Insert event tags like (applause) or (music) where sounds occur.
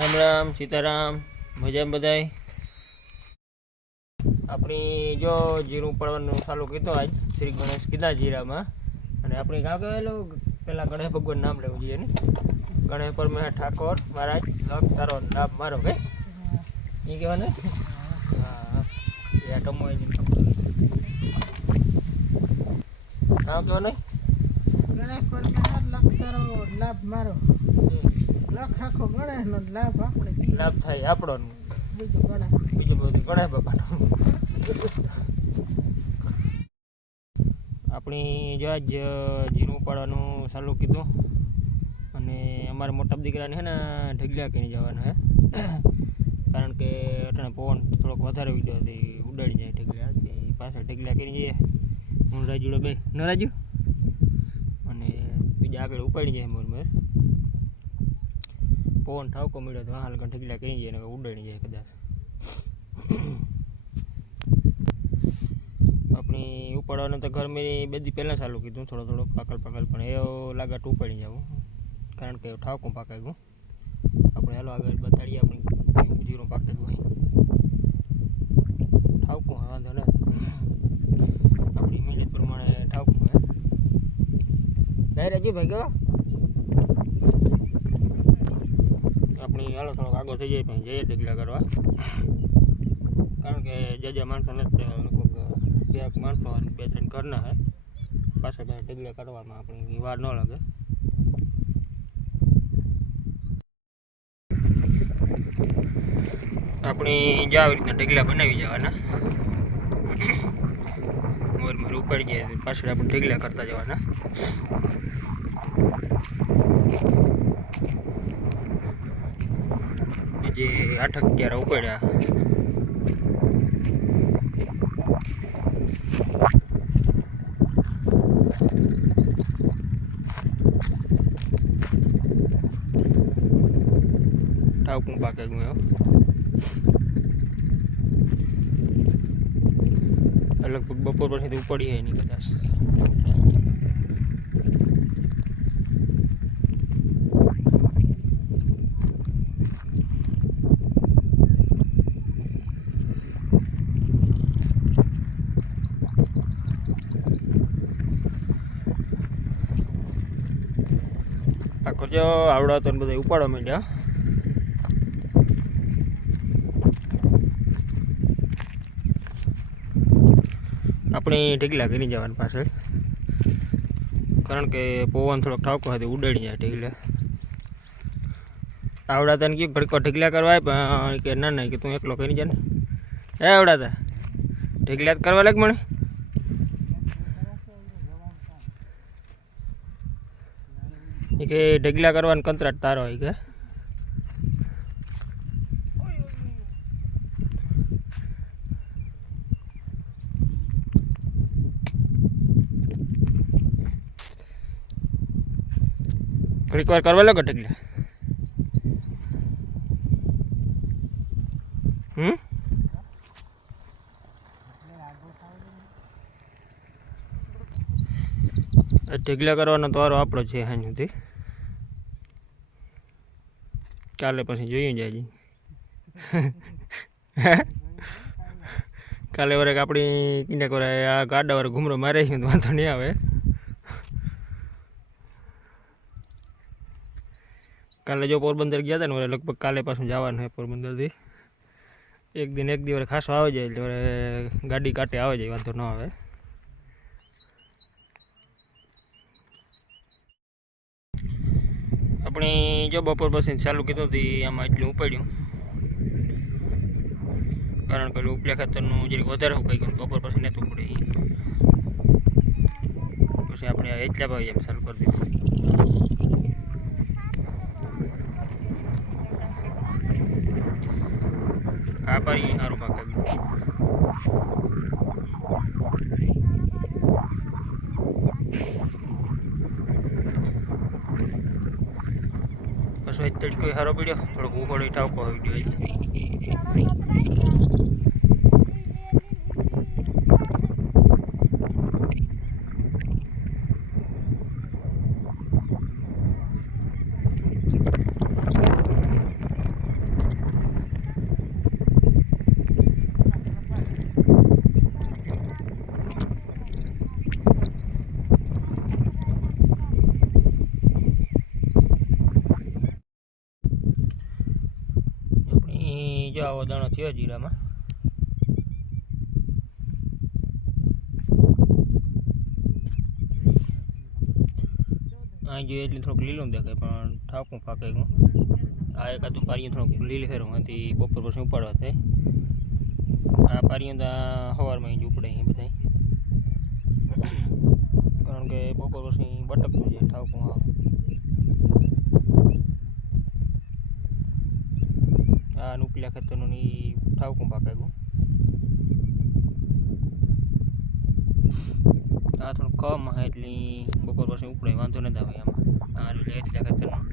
રામ રામ સીતારામ. મજા બધાય? આપણી જો જીરું પડવાનું ચાલુ કીધું આજ શ્રી ગણેશ કીધા જીરામાં. અને આપણે કાં કહેલું પેલા ગણેશ ભગવાન નામ લેવું જોઈએ ને? ગણેશ પરમે ઠાકોર મહારાજ લખ તારો નામ મારો કે? એ કહેવાય ને હા એ એની કાં કહેવાય નહીં પર મહારાજ લખ તારો લાભ મારો. લખ આખો ગણેશ લાભ આપણે લાભ થાય આપણો બીજું ગણેશ બીજું બધું ગણેશ બાપાનું. આપણી જો આજ જીરું ઉપાડવાનું ચાલુ કીધું. અને અમારા મોટા દીકરાને છે ને ઢગલા કરી જવાના હે. કારણ કે અટાણે પવન થોડોક વધારે વીધો હતી ઉડાડી જાય ઢગલા. એ પાછળ ઢગલા કરી જઈએ. હું રાજુડો બે ન રાજુ અને બીજા આગળ ઉપાડી જાય મોર મોર. પવન ઠાવકો મળ્યો તો હાલ ઠીકલા કરી જાય ઉડાડી જાય કદાચ. આપણી ઉપાડવાનું તો ગરમી બે દી પહેલાં ચાલુ કીધું, થોડો થોડો પાકલ પાકલ, પણ એ લાગાટ ઉપાડી જવું કારણ કે ઠાવકું પાકાઈ ગયું. આપણે હાલો આગળ બતાડીએ આપણે જીરો જીરું પાકી ગયું અહીં ઠાવકું હોય વાંધો ને આપણી મહેનત પ્રમાણે ઠાવકું હે. ભાઈ રાજુ ભાઈ ગયો? આપણી હાલો, થોડોક આગળ થઈ જાય, પણ જઈએ ઢગલા કરવા. કારણ કે જાજા માણસો નથી બે માણસો બે ત્રણ ઘરના હે. પાછા ત્યાં ઢગલા કરવામાં આપણી વાર ન લાગે. આપણી જો આવી રીતના ઢગલા બનાવી જવાના. મોરમાં મોર ઉપાડી જાય પાછળ આપણે ઢગલા કરતા જવાના જે આઠ અગિયાર ઉપડ્યા. ઠાવકું પાકે ગયું એવું લગભગ બપોર પછી હોય નહીં કદાચ. જો આવડો ને બધા ઉપાડવા માંડ્યા. આપણે ઢીકલા કરી જવાનું પાછળ. કારણ કે પવન થોડોક ઠાવકો હતી ઉડાડી જાય ઢીકલા આવડાતાને તને કયું ઘડીકો ઢગલા કરવા પણ કે ના ના કે તું એકલો કરી જાય ને. હે આવડાતા ઢીકલા તો કરવા લાગ મને એ કે ઢગલા કરવાનો કંત્રાટ તારો હોય કે? ઘડીક વાર કરવા લાગો ઢગલા? હમ? ઢગલા કરવાનો તો આપણો છે હાં સુધી કાલે પછી જોઈએ જાય (laughs) કાલે વરે આપણી કિંડા કરે આ ગાડા વરે ઘૂમરો મારે છે તો વાંધો નહીં આવે. કાલે જો પોરબંદર ગયા હતા ને વરે લગભગ કાલે પાછું જવાનું છે પોરબંદરથી. એક દિન એક દિવસ ખાસો આવે જાય એટલે ગાડી કાંટે આવે જાય વાંધો ન આવે. આપણે જો બપોર પછી ચાલુ કીધું હતી આમાં એટલું ઉપાડ્યું કારણ કે ઉપલા ખાતરનું જરીક વધારે ઉકાઈ ગયું બપોર પછી નહોતું પડે ઈ. પછી આપણે આ એટલા ભાઈ એમ ચાલુ કરી દીધું આ પારી સારું પાકે એક તડકો સારો પડ્યો? થોડોક ઉઘોડો ઠાવકો આવી ગયો જો આવો દાણો થયો જીરામાં. અહીં જોઈએ એટલે થોડુંક લીલું દેખાય, પણ ઠાકું ફાકે ગયું આ એકાદું પારીયું થોડુંક લીલહેરું હતી બપોર પછી ઉપાડવા થાય. આ પારીયું તો સવારમાં જ ઉપડે અહીં બધા કારણ કે બપોર પછી બટકતું છે ઠાકું હા આ નુકલ્યા ખેતરનું ની ઠાવકું પાકે ગયું આ થોડું કમ હે એટલે બપોર પછી ઉપડે, વાંધો નથી આવે એમાં. આ એટલા ખેતરનું.